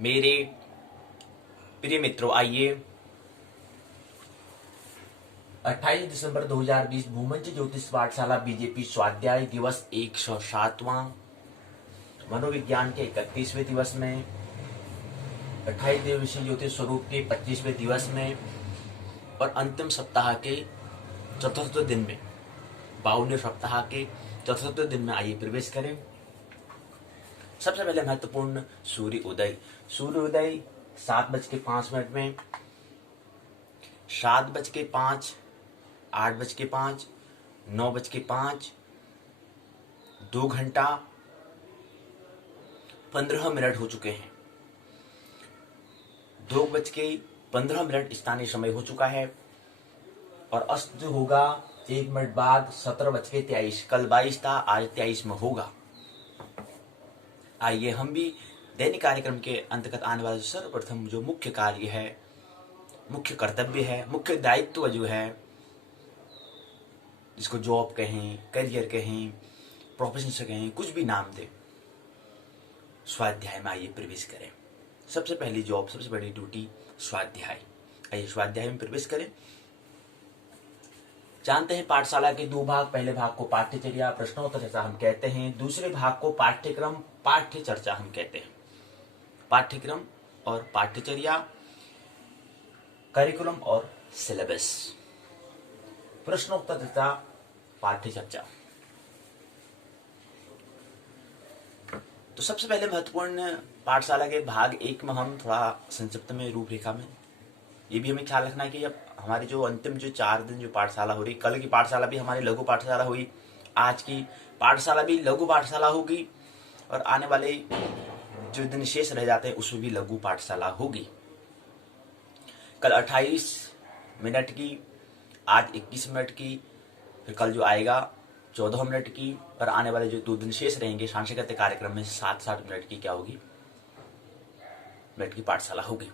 मेरे प्रिय मित्रों, आइए 28 दिसंबर 2020 भूमंच ज्योतिष पाठशाला बीजेपी स्वाध्याय दिवस 107वां, मनोविज्ञान के 31वें दिवस में, 28 दिवसीय ज्योतिष स्वरूप के 25वें दिवस में और अंतिम सप्ताह के चतुर्थ दिन में, 52वें सप्ताह के चतुर्थ दिन में आइए प्रवेश करें। सबसे पहले महत्वपूर्ण सूर्य उदय। सूर्य उदय 7:05 में, 7:05, 8:05, 9:05, 2 घंटा 15 मिनट हो चुके हैं। 2:15 स्थानीय समय हो चुका है और अस्त जो होगा 1 मिनट बाद 17:23। कल 22 था, आज 23 में होगा। आइए हम भी दैनिक कार्यक्रम के अंतर्गत आने वाले सर्वप्रथम जो मुख्य कार्य है, मुख्य कर्तव्य है, मुख्य दायित्व जो है, जिसको जॉब कहें, करियर कहें, प्रोफेशन से कहें, कुछ भी नाम दे, स्वाध्याय में आइए प्रवेश करें। सबसे पहली जॉब, सबसे बड़ी ड्यूटी स्वाध्याय। आइए स्वाध्याय में प्रवेश करें। जानते हैं पाठशाला के 2 भाग, पहले भाग को पाठ्यचर्या प्रश्नोत्तर चर्चा हम कहते हैं, दूसरे भाग को पाठ्यक्रम पाठ्य चर्चा हम कहते हैं। पाठ्यक्रम और पाठ्यचर्या, करिकुलम और सिलेबस, प्रश्नोत्तर चर्चा, पाठ्य चर्चा। तो सबसे पहले महत्वपूर्ण पाठशाला के भाग 1 में हम थोड़ा संक्षिप्त में रूपरेखा में ये भी हमें ख्याल रखना है कि अब हमारी जो अंतिम जो 4 दिन जो पाठशाला हो रही, कल की पाठशाला भी हमारी लघु पाठशाला हुई, आज की पाठशाला भी लघु पाठशाला होगी और आने वाले जो दिन शेष रह जाते हैं उसमें भी लघु पाठशाला होगी। कल 28 मिनट की, आज 21 मिनट की, फिर कल जो आएगा 14 मिनट की, पर आने वाले जो 2 दिन शेष रहेंगे सांस्कृतिक कार्यक्रम में 60 मिनट की क्या होगी, मिनट की पाठशाला होगी।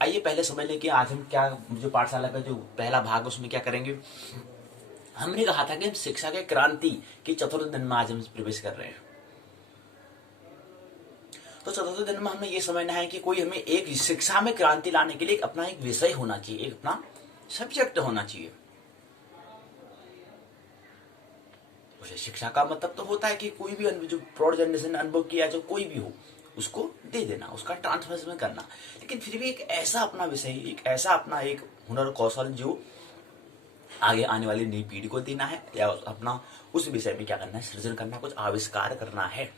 आइए पहले समझ लें कि आज हम क्या, जो पाठशाला का जो पहला भाग उसमें क्या करेंगे। हमने कहा था कि हम शिक्षा के क्रांति के चतुर्थ दिन में आज हम प्रवेश कर रहे हैं। तो चतुर्थ दिन में हमें यह समझना है कि कोई हमें एक शिक्षा में क्रांति लाने के लिए अपना एक विषय होना चाहिए, एक अपना सब्जेक्ट होना चाहिए। उसे शिक्षा का मतलब तो होता है कि कोई भी जो प्रौढ़ जनरेशन अनुभव किया, जो कोई भी हो उसको दे देना, उसका ट्रांसफर करना, लेकिन फिर भी एक ऐसा अपना विषय, एक ऐसा अपना एक हुनर कौशल जो आगे आने वाली नई पीढ़ी को देना है, या अपना उस विषय में क्या करना है, सृजन करना, कुछ आविष्कार करना है,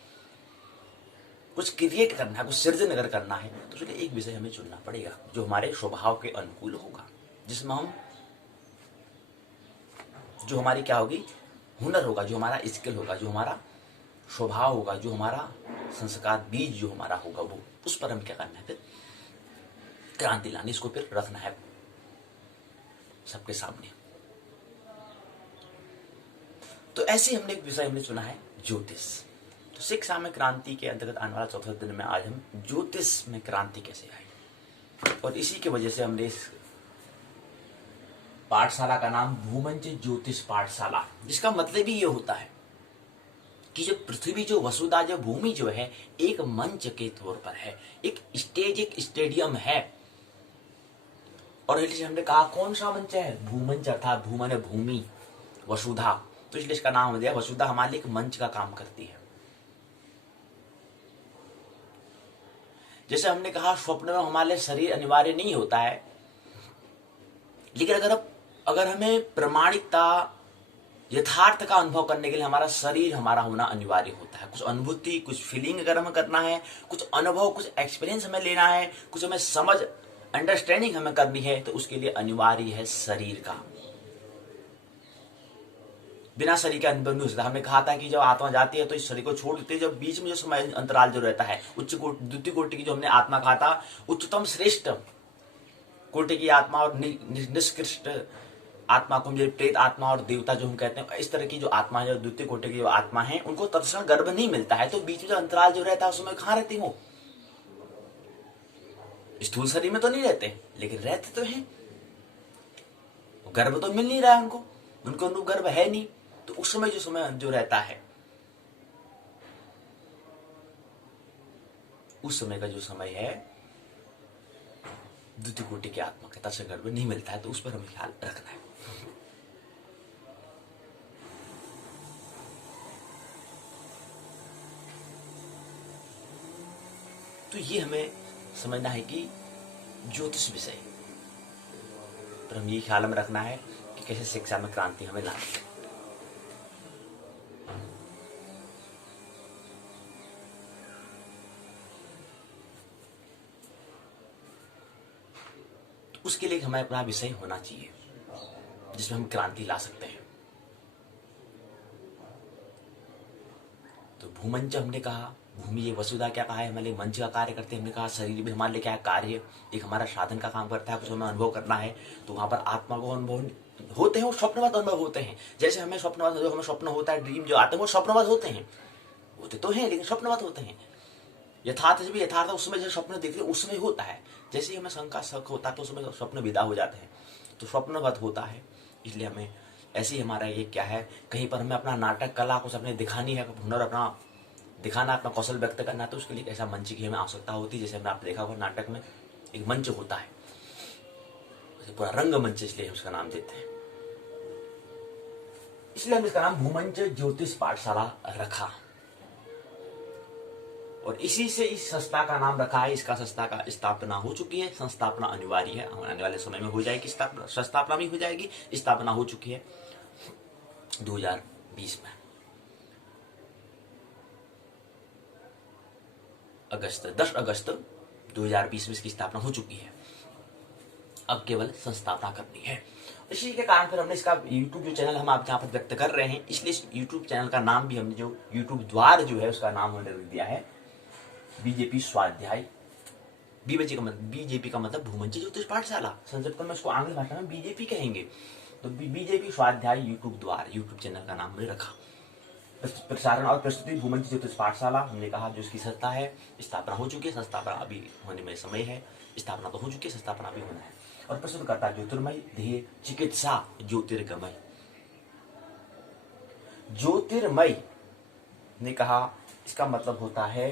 कुछ क्रिएट करना है, कुछ सृजन अगर करना है तो उसके लिए एक विषय हमें चुनना पड़ेगा जो हमारे स्वभाव के अनुकूल होगा, जिसमें हम, जो हमारी क्या होगी, हुनर होगा, जो हमारा स्किल होगा, जो हमारा स्वभाव होगा, जो हमारा संस्कार बीज जो हमारा होगा, वो उस पर हम क्या करना है, फिर क्रांति लानी, इसको फिर रखना है सबके सामने। तो ऐसे हमने एक विषय हमने चुना है ज्योतिष। तो शिक्षा में क्रांति के अंतर्गत आने वाला चौथे दिन में आज हम ज्योतिष में क्रांति कैसे आई, और इसी की वजह से हमने इस पाठशाला का नाम भूमंच ज्योतिष पाठशाला, जिसका मतलब ही ये होता है कि जो पृथ्वी, जो वसुधा, जो भूमि जो है एक मंच के तौर पर है, एक स्टेज, एक स्टेडियम है। और इसलिए हमने कहा कौन सा मंच है, भूमंच, अर्थात भू माने भूमि, वसुधा, तो इसलिए इसका नाम हो गया वसुधा। हमारे लिए एक मंच का काम करती है। जैसे हमने कहा स्वप्न में हमारे लिए शरीर अनिवार्य नहीं होता है, लेकिन अगर हमें प्रमाणिकता, यथार्थ का अनुभव करने के लिए हमारा शरीर हमारा होना अनिवार्य होता है। कुछ अनुभूति, कुछ फीलिंग अगर हमें करना है, कुछ अनुभव, कुछ एक्सपीरियंस हमें लेना है, कुछ हमें समझ, अंडरस्टैंडिंग हमें करनी है, तो उसके लिए अनिवार्य है शरीर का। बिना शरीर के अनुभव नहीं हो सकता। हमने कहा था कि जब आत्मा जाती है तो इस शरीर को छोड़ देती है, जब बीच में जो समय अंतराल जो रहता है, उच्च कोटि, द्वितीय कोटि की जो हमने आत्मा कहा था, उच्चतम श्रेष्ठ कोटि की आत्मा और निष्कृष्ट आत्मा को, मुझे प्रेत आत्मा और देवता जो हम कहते हैं, इस तरह की जो आत्मा है, जो द्वितीय कोटि की जो आत्मा है, उनको तत्क्षण गर्भ नहीं मिलता है। तो बीच में जो अंतराल जो रहता है उसमें कहाँ रहती हो, स्थूल शरीर में तो नहीं रहते, लेकिन रहते तो हैं। गर्भ तो मिल नहीं रहा है उनको, उनको अनुभव गर्भ है नहीं। तो उस समय जो रहता है उस समय का जो समय है द्वितीय कोटि के आत्मकथा संकट में नहीं मिलता है, तो उस पर हमें ख्याल रखना है। तो ये हमें समझना है कि ज्योतिष विषय पर हम ये ख्याल में रखना है कि कैसे शिक्षा में क्रांति हमें लानी है। तो उसके लिए हमें अपना विषय होना चाहिए जिसमें हम क्रांति ला सकते हैं। तो भूमंच हमने कहा, भूमि ये वसुधा क्या कहा है, हमारे लिए मंच का कार्य करते हैं। हमने कहा शरीर भी हमारे लिए क्या कार्य, एक हमारा साधन का काम करता है, कुछ हमें अनुभव करना है। तो वहां पर आत्मा को अनुभव होते हैं, वो स्वप्नवत अनुभव होते हैं। जैसे हमें स्वप्नवत, जो हमें स्वप्न होता है, ड्रीम जो आते हैं वो स्वप्नवत होते हैं, होते तो हैं लेकिन स्वप्नवत होते हैं। यथार्थ भी यथार्थ उसमें जैसे स्वप्न देख रहे उसमें होता है। जैसे ही हमें शंका शक होता है तो उसमें स्वप्न विदा हो जाते हैं, तो स्वप्नवत होता है। इसलिए हमें ऐसे ही हमारा ये क्या है, कहीं पर हमें अपना नाटक कला कुछ अपने दिखानी है, हुनर अपना दिखाना, अपना कौशल व्यक्त करना, तो उसके लिए ऐसा मंच की हमें आवश्यकता होती है। जैसे हमने आपने देखा होगा नाटक में एक मंच होता है, पूरा रंगमंच, इसलिए उसका नाम देते हैं। इसलिए हम इसका नाम भूमंच ज्योतिष पाठशाला रखा, और इसी से इस संस्था का नाम रखा है। इसका संस्था का स्थापना हो चुकी है, संस्थापना अनिवार्य है, आने वाले समय में हो जाएगी, संस्थापना भी हो जाएगी, स्थापना हो चुकी है 2020 में अगस्त 10 अगस्त 2020 में इसकी स्थापना हो चुकी है। अब केवल संस्थापना करनी है। इसी के कारण फिर हमने इसका यूट्यूब जो चैनल हम आप जहाँ पर व्यक्त कर रहे हैं, इसलिए इस यूट्यूब चैनल का नाम भी हमने जो यूट्यूब द्वार जो है उसका नाम हमने रख दिया है बीजेपी स्वाध्याय। बीजेपी का मतलब भूमंच ज्योतिष पाठशाला, संस्कृत में उसको आंग्ल भाषा में बीजेपी कहेंगे। तो बीजेपी स्वाध्याय यूट्यूब द्वार, यूट्यूब चैनल का नाम हमने रखा। प्रसारण और प्रस्तुति भूमंच ज्योतिष पाठशाला हमने कहा, जो इसकी संस्था है, स्थापना हो चुकी है, संस्थापना अभी होने में समय है। स्थापना तो हो चुकी है, संस्थापना भी होना है। और प्रस्तुत करता ज्योतिर्मय ध्येय चिकित्सा ज्योतिर्गमय। ज्योतिर्मय ने कहा, इसका मतलब होता है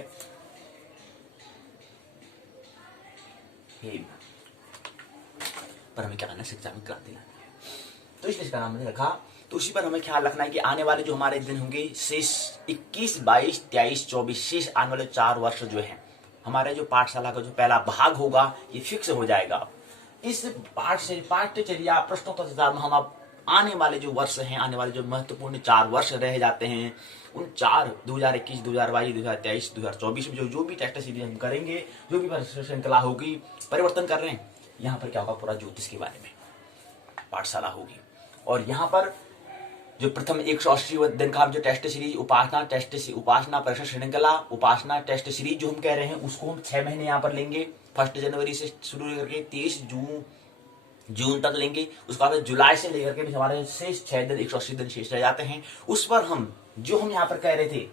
हेम, पर हमें क्या करना है, शिक्षा में क्रांति लानी है, तो इसलिए इसका नाम मैंने रखा। तो उसी पर हमें ख्याल रखना है कि आने वाले जो हमारे दिन होंगे शेष 21, 22, 23, 24 शेष आने वाले 4 वर्ष जो है, हमारे जो पाठशाला का जो पहला भाग होगा ये फिक्स हो जाएगा। इस पाठ्यचर्या प्रश्नोत्तर में हम अब आने वाले जो वर्ष हैं, आने वाले जो महत्वपूर्ण 4 वर्ष रह जाते हैं, उन 4 2021, 2022, 2023, 2024 में जो भी टेस्ट सीरीज हम करेंगे, जो भी श्रृंखला होगी, परिवर्तन कर रहे हैं, यहाँ पर क्या होगा, पूरा ज्योतिष के बारे में पाठशाला होगी। और यहाँ पर जो प्रथम 180 दिन का जो टेस्ट सीरीज उपासना परीक्षा श्रृंखला, उपासना टेस्ट सीरीज जो हम कह रहे हैं, उसको हम 6 महीने यहाँ पर लेंगे। 1 जनवरी से शुरू करके 30 जून तक लेंगे। उसके बाद जुलाई से लेकर के भी हमारे शेष 6 दिन 180 दिन शेष रह जाते हैं। उस पर हम जो हम यहाँ पर कह रहे थे,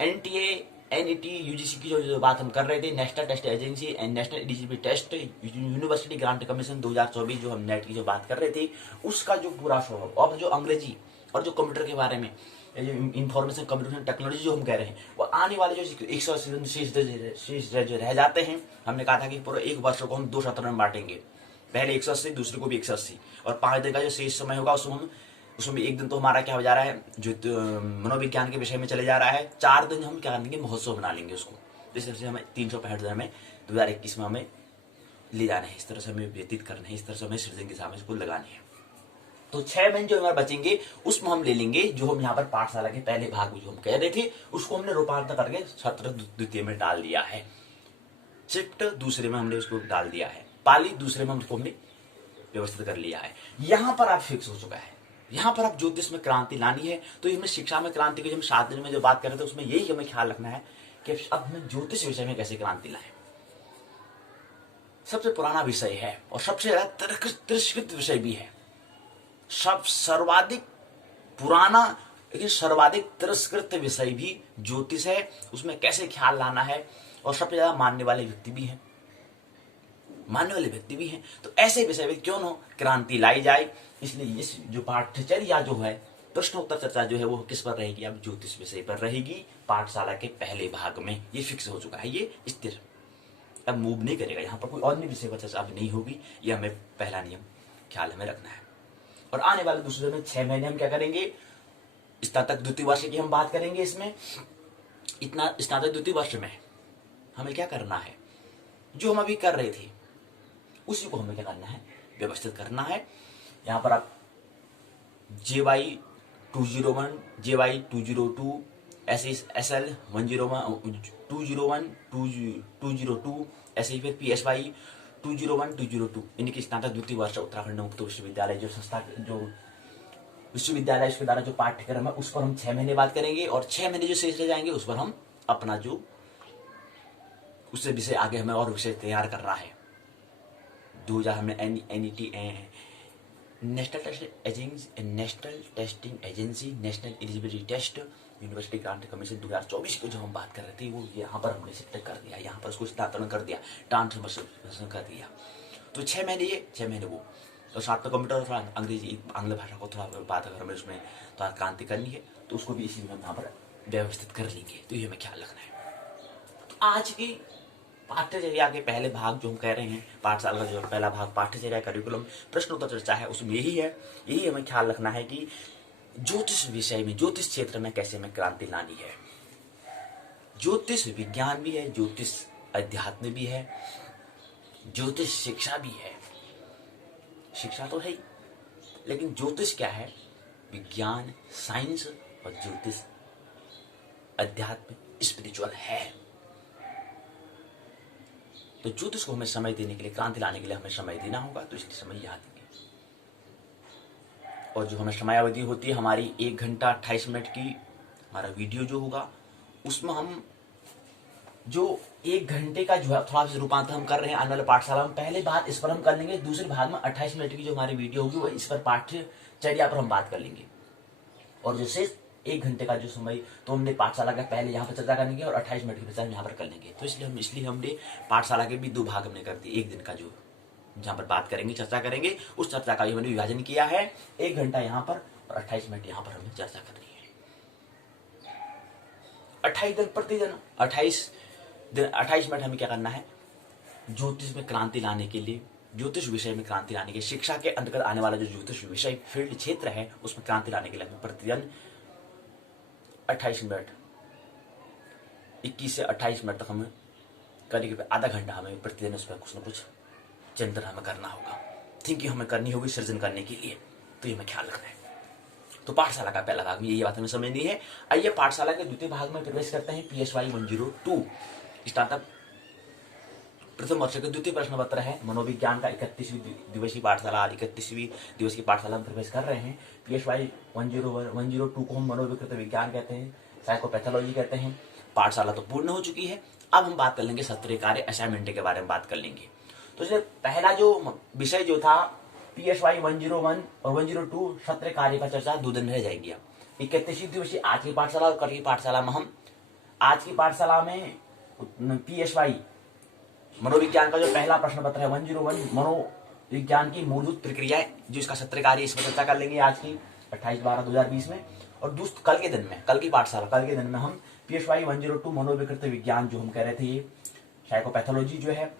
NTA NET UGC की जो बात हम कर रहे थे, national test agency and national eligibility test, university grant commission 2024 जो हम नेट की जो बात कर रहे थे, उसका जो पूरा स्वभाव, और जो अंग्रेजी और जो कंप्यूटर के बारे में, जो इंफॉर्मेशन कम्युनिकेशन टेक्नोलॉजी जो हम कह रहे हैं, वो आने वाले जो 180 दिन शेष जो रह जाते हैं, हमने कहा था कि पूरा एक वर्ष को हम 2 सत्र में बांटेंगे, पहले 180, दूसरे को भी 180, और 5 दिन का जो शेष समय होगा उसमें एक दिन तो हमारा क्या हो जा रहा है, जो मनोविज्ञान के विषय में चले जा रहा है। 4 दिन हम क्या करेंगे, महोत्सव बना लेंगे उसको, जिस तरह से हमें 365 दिन में 2021 में हमें ले जाने हैं, इस तरह से हमें व्यतीत करना है, इस तरह से हमें सृजन के सामने इसको लगानी है। तो 6 महीने जो हमारे बचेंगे उसमें हम ले लेंगे जो हम यहाँ पर पाठशाला के पहले भाग में जो हम कह रहे थे, उसको हमने रूपांतर करके सत्र द्वितीय में डाल दिया है, शिफ्ट दूसरे में हमने उसको डाल दिया है, पाली दूसरे में हमको हमने व्यवस्थित कर लिया है। यहाँ पर आप फिक्स हो चुका है, यहाँ पर आप ज्योतिष में क्रांति लानी है। तो हमें शिक्षा में क्रांति की, हम 7 दिन में जो बात कर रहे थे, उसमें यही हमें ख्याल रखना है कि अब हमें ज्योतिष विषय में कैसे क्रांति लाएं। सबसे पुराना विषय है और सबसे ज्यादा तिरस्कृत विषय भी है, सर्वाधिक पुराना लेकिन सर्वाधिक तिरस्कृत विषय भी ज्योतिष है। उसमें कैसे ख्याल लाना है, और सबसे ज्यादा मानने वाले व्यक्ति भी हैं, तो ऐसे विषय में क्यों न क्रांति लाई जाए। इसलिए इस जो पाठ्यचर्या जो है प्रश्नोत्तर चर्चा जो है वो किस पर रहेगी, अब ज्योतिष विषय पर रहेगी पाठशाला के पहले भाग में। ये फिक्स हो चुका है, ये स्थिर, अब मूव नहीं करेगा। यहाँ पर कोई और भी विषय पर चर्चा अब नहीं होगी। ये हमें पहला नियम ख्याल हमें रखना है। और आने वाले दूसरे में 6 महीने हम क्या करेंगे, स्नातक द्वितीय वर्ष की हम बात करेंगे। इसमें इतना स्नातक द्वितीय वर्ष में हमें क्या करना है, जो हम अभी कर रहे थे उसी को हमें क्या करना है, व्यवस्थित करना है। यहाँ पर आप JY201, JY202, SL 101, 201, 202, ऐसे ही फिर PSY 201, 202, इनकी स्नातक द्वितीय वर्ष उत्तराखंड मुक्त विश्वविद्यालय जो संस्था, जो विश्वविद्यालय इसके द्वारा जो पाठ्यक्रम है उस पर हम 6 महीने बात करेंगे। और 6 महीने जो शेष रह जाएंगे उस पर हम अपना जो उससे विषय आगे हमें और विषय तैयार करना है। 2000 हमें NET national testing agency, national eligibility test, university grant commission 2024 की जो हम बात कर रहे थे वो यहाँ पर हमने शिफ्ट कर दिया, यहाँ पर उसको स्थानांतरण कर दिया, ट्रांसफॉर्मेशन कर दिया। तो 6 महीने ये, 6 महीने वो। और साथ में कंप्यूटर थोड़ा अंग्रेजी आंग्ल भाषा को थोड़ा बात अगर हमें उसमें थोड़ा क्रांति करनी है तो उसको भी इसी में हम यहाँ पर व्यवस्थित कर लेंगे। तो ये हमें ख्याल रखना है। तो आज की पाठ्यचर्या के पहले भाग जो हम कह रहे हैं, पाठशाला का जो पहला भाग पाठ्यचर्या करिकुलम प्रश्नोत्तर चर्चा है, उसमें यही हमें ख्याल रखना है कि ज्योतिष विषय में, ज्योतिष क्षेत्र में कैसे हमें क्रांति लानी है। ज्योतिष विज्ञान भी है, ज्योतिष अध्यात्म भी है, ज्योतिष शिक्षा भी है। शिक्षा तो है ही, लेकिन ज्योतिष क्या है, विज्ञान, साइंस और ज्योतिष अध्यात्म स्पिरिचुअल है। तो ज्योतिष को हमें समय देने के लिए, क्रांति लाने के लिए हमें समय देना होगा, तो इसलिए समय यहाँ देंगे। और जो हमें समयावधि होती है हमारी 1 घंटा 28 मिनट की, हमारा वीडियो जो होगा उसमें हम जो 1 घंटे का जो है थोड़ा सा रूपांतर हम कर रहे हैं आने वाले पाठशाला में। पहले बात इस पर हम कर लेंगे, दूसरे भाग में 28 मिनट की जो हमारी वीडियो होगी वो इस पर पाठ्यचर्या पर हम बात कर लेंगे। और जो शेष 1 घंटे का जो समय तो हमने पाठशाला का पहले यहाँ पर चर्चा करेंगे और 28 मिनट की चर्चा यहाँ पर कर लेंगे। तो इसलिए हमने पाठशाला के भी 2 भाग हमने कर दिए। 1 दिन का जो जहाँ पर बात करेंगे, चर्चा करेंगे, उस चर्चा का भी हमने विभाजन किया है। 1 घंटा यहाँ पर और 28 मिनट यहाँ पर हमें चर्चा करनी है। 28 दिन प्रतिदिन 28 मिनट हमें क्या करना है, ज्योतिष में क्रांति लाने के लिए, ज्योतिष विषय में क्रांति लाने के, शिक्षा के अंतर्गत आने वाला जो ज्योतिष विषय फील्ड क्षेत्र है उसमें क्रांति लाने के लिए हमें प्रतिदिन 28 मिनट, 21 से 28 मिनट तक हमें करीब आधा घंटा हमें प्रतिदिन उस पर कुछ न कुछ चिंतन हमें करना होगा, थिंकिंग हमें करनी होगी सृजन करने के लिए। तो ये हमें ख्याल रखना है। तो पाठशाला का पहला भाग में यही बात हमें समझनी है। आइए पाठशाला के द्वितीय भाग में प्रवेश करते हैं। PSY 102 स्टार्टअप प्रथम वर्ष के द्वितीय प्रश्न पत्र है। मनोविज्ञान का 31वीं दिवसीय पाठशाला, 31वीं दिवस की पाठशाला में प्रवेश कर रहे हैं। PSY 102 को हम मनोविकृत विज्ञान कहते हैं, साइकोपैथोलॉजी कहते हैं। पाठशाला तो पूर्ण हो चुकी है। अब हम बात कर लेंगे सत्र कार्य असाइनमेंट के बारे में बात कर लेंगे। तो इसलिए पहला जो विषय जो था PSY 101 और 102 सत्र कार्य का चर्चा 2 दिन रह जाएगी। अब 31वीं दिवसीय आज की पाठशाला और कल की पाठशाला में हम आज की पाठशाला में PSY मनोविज्ञान का जो पहला प्रश्न पत्र है 101 मनोविज्ञान की मूलभूत प्रक्रियाएं, जो इसका सत्र कार्य इस पर चर्चा कर लेंगे आज की 28/12/2020 में। और कल के दिन में, कल की पाठशाला, कल के दिन में हम PSY 102 मनोविकृत विज्ञान जो हम कह रहे थे, ये साइकोपैथोलॉजी जो है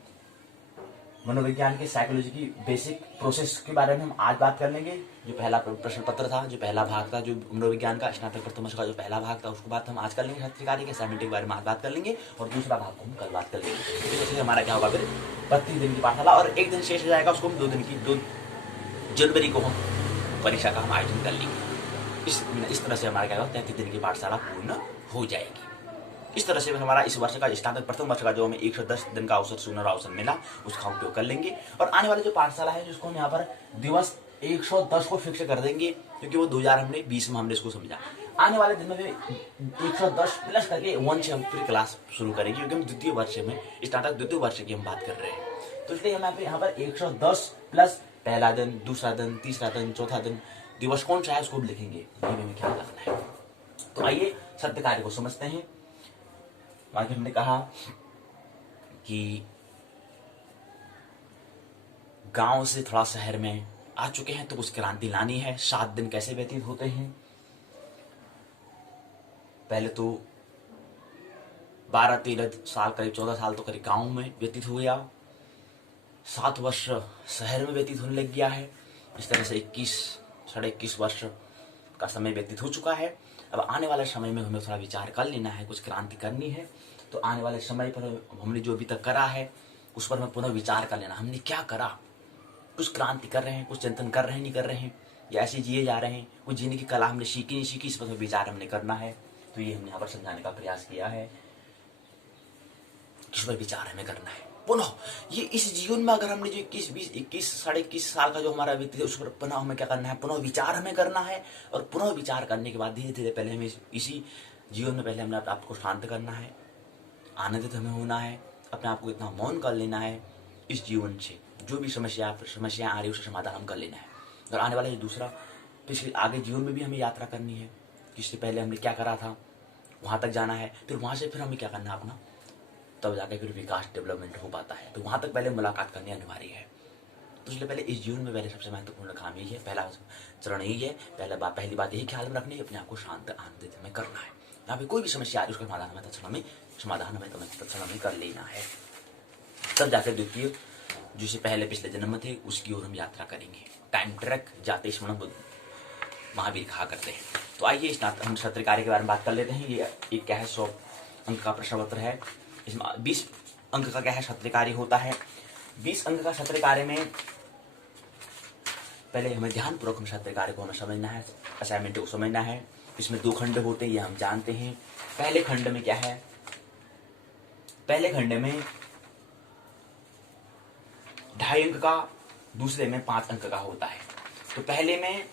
मनोविज्ञान के साइकोलॉजी की बेसिक प्रोसेस के बारे में हम आज बात कर लेंगे। जो पहला प्रश्न पत्र था, जो पहला भाग था, जो मनोविज्ञान का स्नातक प्रथम वर्ष का जो पहला भाग था, उसको बात हम आज कर लेंगे। सत्र कार्य के असाइनमेंट के बारे में आज बात कर लेंगे और दूसरा भाग को हम कल बात कर लेंगे। तो जैसे हमारा क्या होगा फिर 32 दिन की पाठशाला और 1 दिन शेष हो जाएगा, उसको हम 2 दिन की 2 जनवरी को हम परीक्षा का हम आयोजन कर लेंगे। इस तरह से हमारा क्या होगा 33 दिन की पाठशाला पूर्ण हो जाएगी। इस तरह से हमारा इस वर्ष का स्नातक प्रथम वर्ष का जो हमें 110 दिन का अवसर, सुनहरा अवसर मिला, उसका उपयोग कर लेंगे। और आने वाले जो पाठशाला है जिसको हम यहाँ पर दिवस 110 को फिक्स कर देंगे, क्योंकि वो 2020 में हमने इसको समझा। आने वाले दिन में 110 प्लस करके 1 से हम फिर क्लास शुरू करेंगे, क्योंकि हम द्वितीय वर्ष में, स्नातक द्वितीय वर्ष की हम बात कर रहे हैं। तो इसलिए हम यहाँ पर 110 प्लस पहला दिन, दूसरा दिन, तीसरा दिन, चौथा दिन, दिवस कौन सा है उसको भी लिखेंगे। ये हमें ख्याल रखना है। तो आइए सत्य कार्य को समझते हैं। आगे हमने कहा कि गांव से थोड़ा शहर में आ चुके हैं तो कुछ क्रांति लानी है। 7 दिन कैसे व्यतीत होते हैं, पहले तो 12-13 साल, करीब 14 साल तो करीब गाँव में व्यतीत हो गया, 7 वर्ष शहर में व्यतीत होने लग गया है। इस तरह से 21-21.5 वर्ष का समय व्यतीत हो चुका है। अब आने वाले समय में हमें थोड़ा विचार कर लेना है, कुछ क्रांति करनी है। तो आने वाले समय पर हमने जो अभी तक करा है उस पर हमें पुनः विचार कर लेना, हमने क्या करा, कुछ क्रांति कर रहे हैं, कुछ चिंतन कर रहे हैं, नहीं कर रहे हैं, या ऐसे जिए जा रहे हैं, कुछ जीने की कला हमने सीखी नहीं सीखी, इस पर विचार हमने करना है। तो ये हमने यहाँ पर समझाने का प्रयास किया है, इस पर विचार हमें करना है पुनः। ये इस जीवन में अगर हमने जो 21 साल का जो हमारा व्यतीत है उस पर पुनः हमें क्या करना है, पुनः विचार हमें करना है। और पुनः विचार करने के बाद धीरे धीरे पहले हमें इसी जीवन में पहले हमने अपने आप को शांत करना है, आनंदित हमें होना है, अपने आप को इतना मौन कर लेना है, इस जीवन से जो भी समस्याएं आ रही है उसका समाधान हम कर लेना है। और आने वाला दूसरा, पिछले आगे जीवन में भी हमें यात्रा करनी है, जिससे पहले हमने क्या करा था वहाँ तक जाना है, फिर वहाँ से फिर हमें क्या करना है अपना, तब जाकर फिर विकास डेवलपमेंट हो पाता है। तो वहाँ तक पहले मुलाकात करनी अनिवार्य है। तो इसलिए पहले इस जीवन में पहले सबसे महत्वपूर्ण काम यही है, पहला चरण यही है, पहली बात यही ख्याल में रखनी है, अपने आप को शांत आनंदित हमें करना है। यहाँ पे कोई भी समस्या आ रही है उसका समाधान हमें तत्क्षण में कर लेना है। तब जाकर द्वितीय जिसे पहले पिछले जन्म थे उसकी ओर हम यात्रा करेंगे। टाइम ट्रैक जाते स्मरण बुद्ध महावीर कहा करते हैं। तो आइए इस हम सत्र कार्य के बारे में बात कर लेते हैं। ये क्या है, 100 अंक का प्रश्न पत्र है। इसमें 20 अंक का क्या है सत्र कार्य होता है। 20 अंक का सत्र कार्य में पहले हमें ध्यानपूर्वक हम सत्र कार्य को हमें समझना है, असाइनमेंट को समझना है। इसमें 2 खंड होते हैं, ये हम जानते हैं। पहले खंड में क्या है, पहले खंड में 2.5 अंक का, दूसरे में 5 अंक का होता है। तो पहले में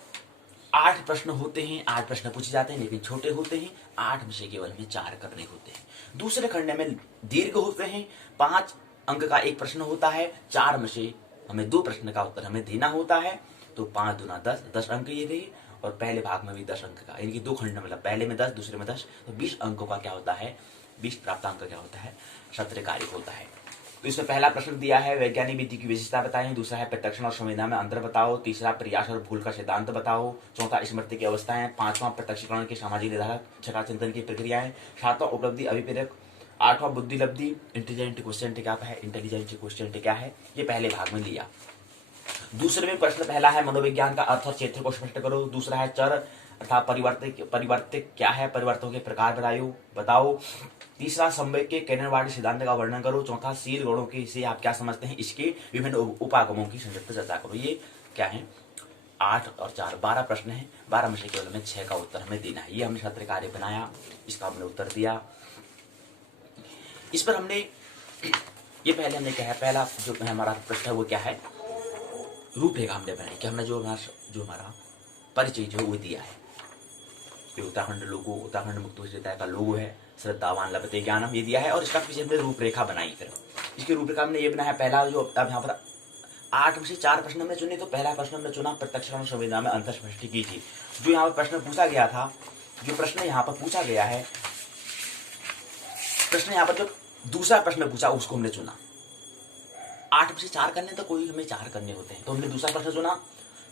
8 प्रश्न होते हैं, 8 प्रश्न पूछे जाते हैं लेकिन छोटे होते हैं, 8 में से केवल हमें 4 करने होते हैं। दूसरे खंड में दीर्घ होते हैं, 5 अंक का 1 प्रश्न होता है, 4 में से हमें 2 प्रश्न का उत्तर हमें देना होता है। तो 5 दूना 10 अंक ये गई। और पहले भाग में भी 10 अंक का, यानी कि 2 खंड मतलब पहले में 10 दूसरे में 10, तो 20 अंकों का क्या होता है, 20 प्राप्तांक क्या होता है, सत्र कार्य होता है। तो इसमें पहला प्रश्न दिया है वैज्ञानिक विधि की विशेषता बताएं, दूसरा है प्रत्यक्षण और संवेदना में अंतर बताओ, तीसरा प्रयास और भूल का सिद्धांत बताओ, चौथा स्मृति की अवस्थाएं, 5वां प्रत्यक्षीकरण के सामाजिक निर्धारक, 6वां चिंतन की प्रक्रियाएं, 7वां उपलब्धि अभिप्रेरक, 8वां बुद्धि लब्धि, इंटेलिजेंट क्वेश्चन क्या है, इंटेलिजेंट क्वेश्चन क्या है, ये पहले भाग में लिया। दूसरे में प्रश्न पहला है मनोविज्ञान का अर्थ और क्षेत्र को स्पष्ट करो, दूसरा है चर अर्थात परिवर्तक क्या है, परिवर्तनों के प्रकार बताओ, तीसरा संवेग के कैननवाड़ी सिद्धांत का वर्णन करो, चौथा शील गुणों के से आप क्या समझते हैं, इसके विभिन्न उपागमों की संक्षिप्त चर्चा करो। ये क्या है, 8 और 4 12 प्रश्न है, 12 में से केवल हमें 6 का उत्तर हमें देना है। ये हमने सत्र कार्य बनाया, इसका हमने उत्तर दिया। इस पर हमने ये पहले हमने क्या है, पहला जो हमारा प्रश्न है वो क्या है, रूपरेखा हमने बनाई कि हमने जो हमारा परिचय जो वो दिया है। उत्तराखंड लोगो, उत्तराखंड मुक्त विश्वविद्यालय का लोगो है, श्रद्धावान लभते ज्ञानम, ये दिया है। और इसका पीछे हमने रूपरेखा बनाई। फिर इसकी रूपरेखा हमने ये बनाया, पहला जो अब यहाँ पर 8 में से 4 प्रश्न हमने चुने, तो पहला प्रश्न हमने चुना प्रत्यक्षण और संवेदना में अंतर स्पष्ट कीजिए। जो यहाँ पर प्रश्न पूछा गया था, जो प्रश्न यहाँ पर पूछा गया है, प्रश्न यहाँ पर जो दूसरा प्रश्न पूछा उसको हमने चुना। 8 में से 4 करने तो कोई हमें 4 करने होते हैं, तो हमने दूसरा प्रश्न चुना।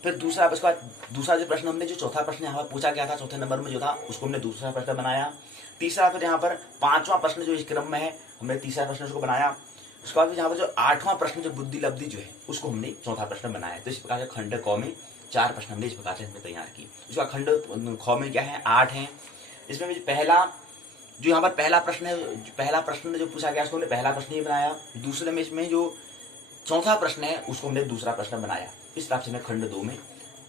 फिर दूसरा जो प्रश्न हमने जो चौथा प्रश्न यहाँ पर पूछा गया था, चौथे नंबर में जो था उसको हमने दूसरा प्रश्न बनाया। तीसरा फिर यहाँ पर 5वां प्रश्न जो इस क्रम में है हमने तीसरा प्रश्न उसको बनाया। उसके बाद यहाँ पर जो 8वां प्रश्न जो बुद्धि लब्धि जो है उसको हमने चौथा प्रश्न बनाया। तो इस प्रकार से खंड क में 4 प्रश्न हमने इस प्रकार से हमने तैयार की। उसका खंड ख में क्या है, 8 है। इसमें पहला जो यहाँ पर पहला प्रश्न जो पूछा गया उसको हमने पहला प्रश्न ही बनाया। दूसरे में इसमें जो चौथा प्रश्न है उसको हमने दूसरा प्रश्न बनाया। इस हिसाब से खंड 2 में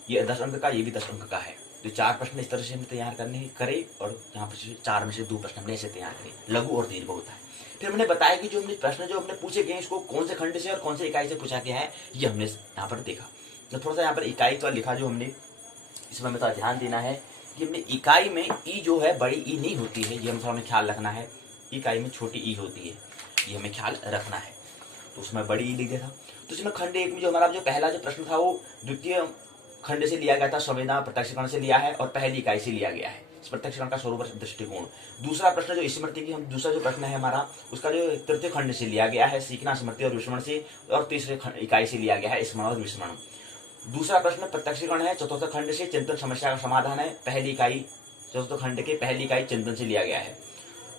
ये 10 अंक का, ये भी 10 अंक का है। तो 4 प्रश्न इस तरह से हमने तैयार करे और यहाँ पर 4 में से 2 प्रश्न हमने ऐसे तैयार करे, लघु और दीर्घ होता है। फिर हमने बताया कि जो हमने प्रश्न जो हमने पूछे गए इसको कौन से खंड से और कौन से इकाई से पूछा गया है, ये हमने यहाँ पर देखा। तो थोड़ा सा यहाँ पर इकाई तो लिखा जो हमने, इसमें हमें थोड़ा ध्यान देना है कि हमने इकाई में ई जो है बड़ी ई नहीं होती है, ये हम थोड़ा हमें ख्याल रखना है। इकाई में छोटी ई होती है, ये हमें ख्याल रखना है। तो उसमें बड़ी ई लिख दिया था। तो इसमें खंड 1 में जो हमारा जो पहला जो प्रश्न था वो द्वितीय खंड से लिया गया था, संवेदना प्रत्यक्षीकरण से लिया है और पहली इकाई से लिया गया है, प्रत्यक्षीकरण का स्वरूप दृष्टिकोण। दूसरा प्रश्न जो स्मृति की, हम दूसरा जो प्रश्न है हमारा उसका जो तृतीय खंड से लिया गया है, सीखना स्मृति और विस्मरण से, और तीसरे इकाई से लिया गया है, स्मरण और विस्मरण। दूसरा प्रश्न प्रत्यक्षीकरण है, चतुर्थ खंड से चिंतन समस्या का समाधान है, पहली इकाई चतुर्थ खंड के पहली इकाई चिंतन से लिया गया है।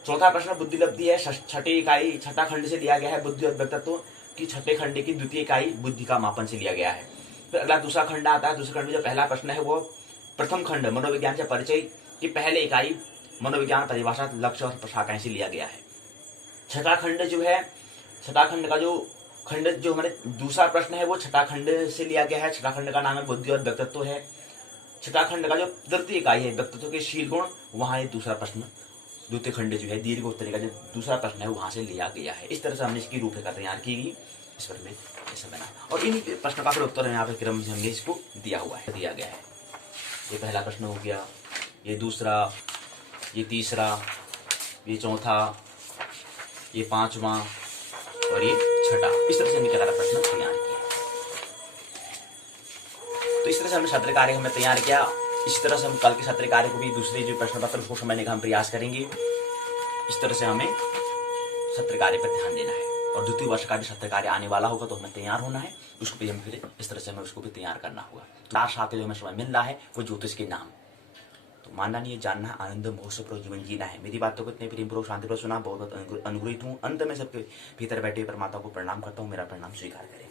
चौथा प्रश्न बुद्धि लब्धि है, छठी इकाई छठा खंड से लिया गया है। बुद्धि और व्यक्तित्व की छठे खंड की द्वितीय इकाई बुद्धि का मापन से लिया गया है। फिर अगला दूसरा खंड आता है। दूसरे खंड में जो पहला प्रश्न है वो प्रथम खंड मनोविज्ञान से परिचय की पहले इकाई मनोविज्ञान परिभाषा लक्ष्य और शाखाएं से लिया गया है। छठा खंड जो है, छठा खंड का जो हमारे दूसरा प्रश्न है वो छठा खंड से लिया गया है। छठा खंड का नाम है बुद्धि और व्यक्तित्व है। छठा खंड का जो तृतीय इकाई है व्यक्तित्व के शील गुण, वहां ये दूसरा प्रश्न द्वितीय खंड जो है दीर्घ उत्तरी का जो दूसरा प्रश्न है वहां से लिया गया है। इस तरह से हमने इसकी रूपरेखा तैयार की गई इस पर में ऐसा बना, और इन प्रश्न का फिर उत्तर यहाँ पे क्रम से हमने इसको दिया गया है। ये पहला प्रश्न हो गया, ये दूसरा, ये तीसरा, ये चौथा, ये पांचवा और ये छठा। इस तरह से हमने क्या प्रश्न तैयार किया। तो इस तरह से हमने सत्र कार्य हमने तैयार किया। इस तरह से हम कल के सत्र कार्य को भी दूसरे जो प्रश्न पत्र उसको समझने का हम प्रयास करेंगे। इस तरह से हमें सत्र कार्य पर ध्यान देना है, और द्वितीय वर्ष का भी सत्र कार्य आने वाला होगा तो हमें तैयार होना है, उसको भी हमें फिर इस तरह से हमें उसको भी तैयार करना होगा। चार शाखा जो हमें समय मिल रहा है वो ज्योतिष के नाम, तो मानना नहीं है, जानना, आनंद मोह पूर्वक जीवन जीना है। मेरी बातों को इतने प्रेम पूर्वक शांति पूर्वक सुना, बहुत बहुत अनुग्रहित हूँ। अंत में सबके भीतर बैठे परमात्मा को प्रणाम करता हूँ, मेरा प्रणाम स्वीकार करें।